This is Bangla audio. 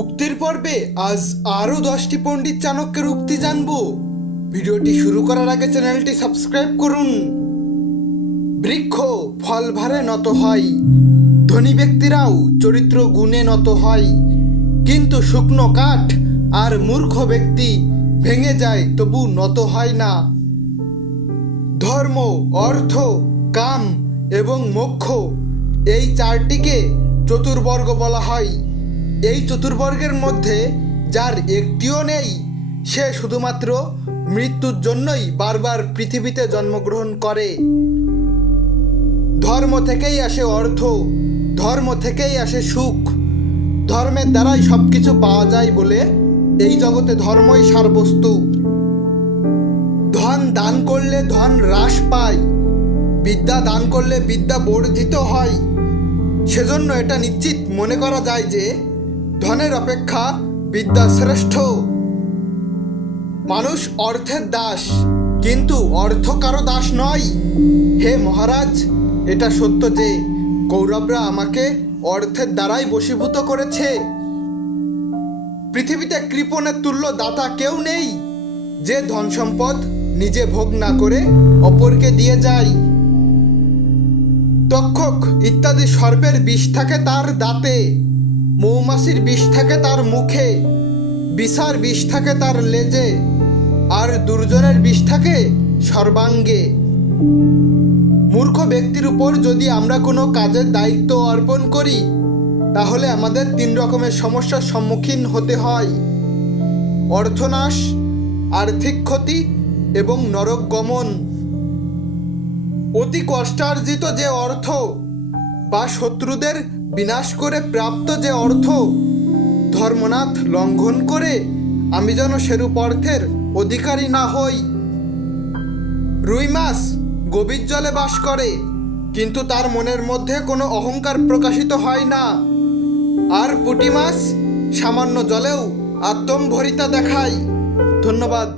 উক্তির পর্বে আজ আরও 10টি পণ্ডিত চাণক্যের উক্তি জানব। ভিডিওটি শুরু করার আগে চ্যানেলটি সাবস্ক্রাইব করুন। বৃক্ষ ফল ভারে নত হয়, ধনী ব্যক্তিরাও চরিত্র গুণে নত হয়, কিন্তু শুকনো কাঠ আর মূর্খ ব্যক্তি ভেঙে যায় তবু নত হয় না। ধর্ম, অর্থ, কাম এবং মোক্ষ এই চারটিকে চতুর্বর্গ বলা হয়। এই চতুর্বর্গের মধ্যে যার একটিও নেই সে শুধুমাত্র মৃত্যুর জন্যই বারবার পৃথিবীতে জন্মগ্রহণ করে। ধর্ম থেকেই আসে অর্থ, ধর্ম থেকেই আসে সুখ, ধর্মের দ্বারাই সব কিছু পাওয়া যায় বলে এই জগতে ধর্মই সারবস্তু। ধন দান করলে ধন হ্রাস পায়, বিদ্যা দান করলে বিদ্যা বর্ধিত হয়। সেজন্য এটা নিশ্চিত মনে করা যায় যে ধনের অপেক্ষা বিদ্যা শ্রেষ্ঠ। মানুষ অর্থের দাস, কিন্তু অর্থ কারো দাস নয়। হে মহারাজ, এটা সত্য যে কৌরবরা আমাকে অর্থের দ্বারাই বশীভূত করেছে। পৃথিবীতে কৃপণের তুল্য দাতা কেউ নেই, যে ধন সম্পদ নিজে ভোগ না করে অপরকে দিয়ে যায়। তক্ষক ইত্যাদি সর্পের বিষ থাকে তার দাঁতে, মৌমাছির বিষ থাকে তার মুখে, বিছার বিষ থাকে তার লেজে, আর দুর্জনের বিষ থাকে সর্বাঙ্গে। মূর্খ ব্যক্তির উপর যদি আমরা কোনো কাজের দায়িত্ব অর্পণ করি তাহলে আমাদের 3 রকমের সমস্যার সম্মুখীন হতে হয়: অর্থনাশ, আর্থিক ক্ষতি এবং নরক গমন। অতি কষ্টার্জিত যে অর্থ বা শত্রুদের বিনাশ করে প্রাপ্ত যে অর্থ, ধর্মনাথ লঙ্ঘন করে আমি যেন সেরূপ অর্থের অধিকারী না হই। রুই মাছ গভীর জলে বাস করে, কিন্তু তার মনের মধ্যে কোনো অহংকার প্রকাশিত হয় না। আর পুঁটি মাছ সামান্য জলেও আত্মম্ভরিতা দেখায়। ধন্যবাদ।